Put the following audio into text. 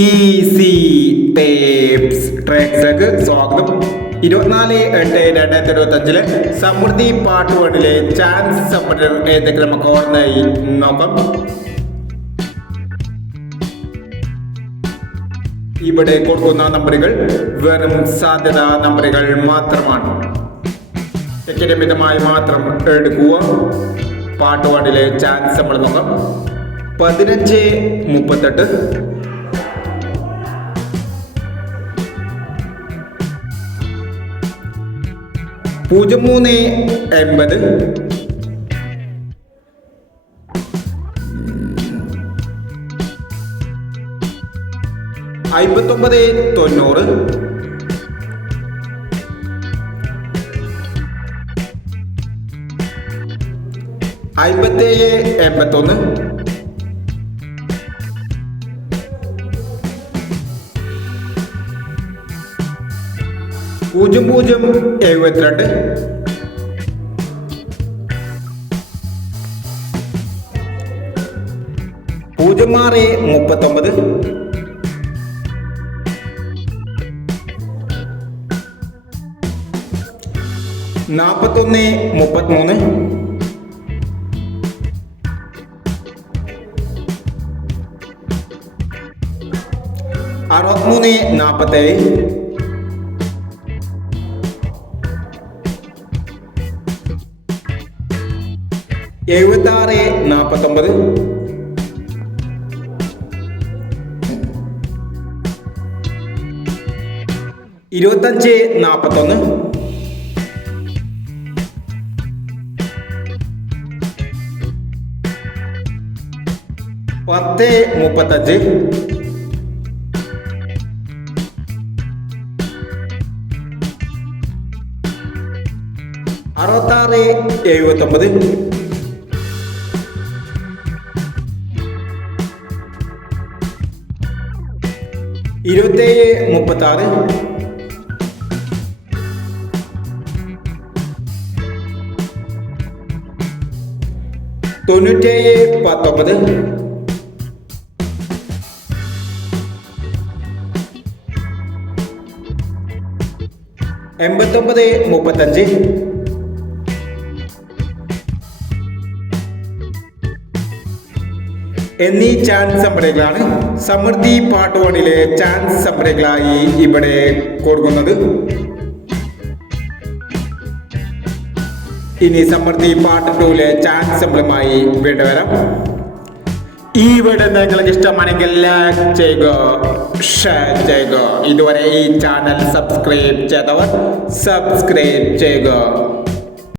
Easy സ്വാഗതം. ഇരുപത്തിനാല് എട്ട് രണ്ടായിരത്തി ഇരുപത്തി അഞ്ചിൽ സമൃദ്ധി പാർട്ട് വണ്ണിലെ ചാൻസ് സമ്മർ ഏതൊക്കെ നമുക്ക് ഓർമ്മയായി നോക്കാം. ഇവിടെ കൊടുക്കുന്ന നമ്പറുകൾ വെറും സാധ്യത നമ്പറുകൾ മാത്രമാണ്. ടിക്കറ്റ് മിതമായി മാത്രം എടുക്കുക. പാട്ട് വണ്ണിലെ ചാൻസ് നമ്മൾ നോക്കാം. പതിനഞ്ച് മുപ്പത്തെട്ട്. പൂജ്യം മൂന്ന് എൺപത്. അമ്പത്തൊമ്പത് തൊണ്ണൂറ്. അമ്പത്തേഴ് എൺപത്തൊന്ന്. പൂജ്യം പൂജ്യം എഴുപത്തിരണ്ട്. പൂജ്യം ആറ് മുപ്പത്തൊമ്പത്. നാൽപ്പത്തൊന്ന് മുപ്പത്തിമൂന്ന്. അറുപത്തിമൂന്ന് നാൽപ്പത്തേഴ് എഴുപത്തി ആറ് നാൽപ്പത്തൊമ്പത് ഇരുപത്തഞ്ച് നാൽപ്പത്തൊന്ന് പത്ത് മുപ്പത്തഞ്ച്. അറുപത്താറ് എഴുപത്തൊമ്പത്. ഇരുപത്തേഴ് മുപ്പത്തി ആറ് തൊണ്ണൂറ്റേഴ് പത്തൊമ്പത്. എൺപത്തൊമ്പത് മുപ്പത്തഞ്ച്. എന്നീ ചാൻസ് സംഭരങ്ങളാണ് സമൃദ്ധി പാർട്ട് വണ്ണിലെ ചാൻസ് സപ്രൈകളായി ഇവിടെ കൊടുക്കുന്നത്. ഇനി സമൃദ്ധി പാർട്ട് ടൂലെ ചാൻസ് സപ്ലമായി വീണ്ടും വരാം. ഈ വീഡിയോ നിങ്ങൾക്ക് ഇഷ്ടമാണെങ്കിൽ ലൈക്ക് ചെയ്യുക ഷെയർ ചെയ്യുക. ഇതുവരെ ഈ ചാനൽ സബ്സ്ക്രൈബ് ചെയ്തവർ സബ്സ്ക്രൈബ് ചെയ്യുക.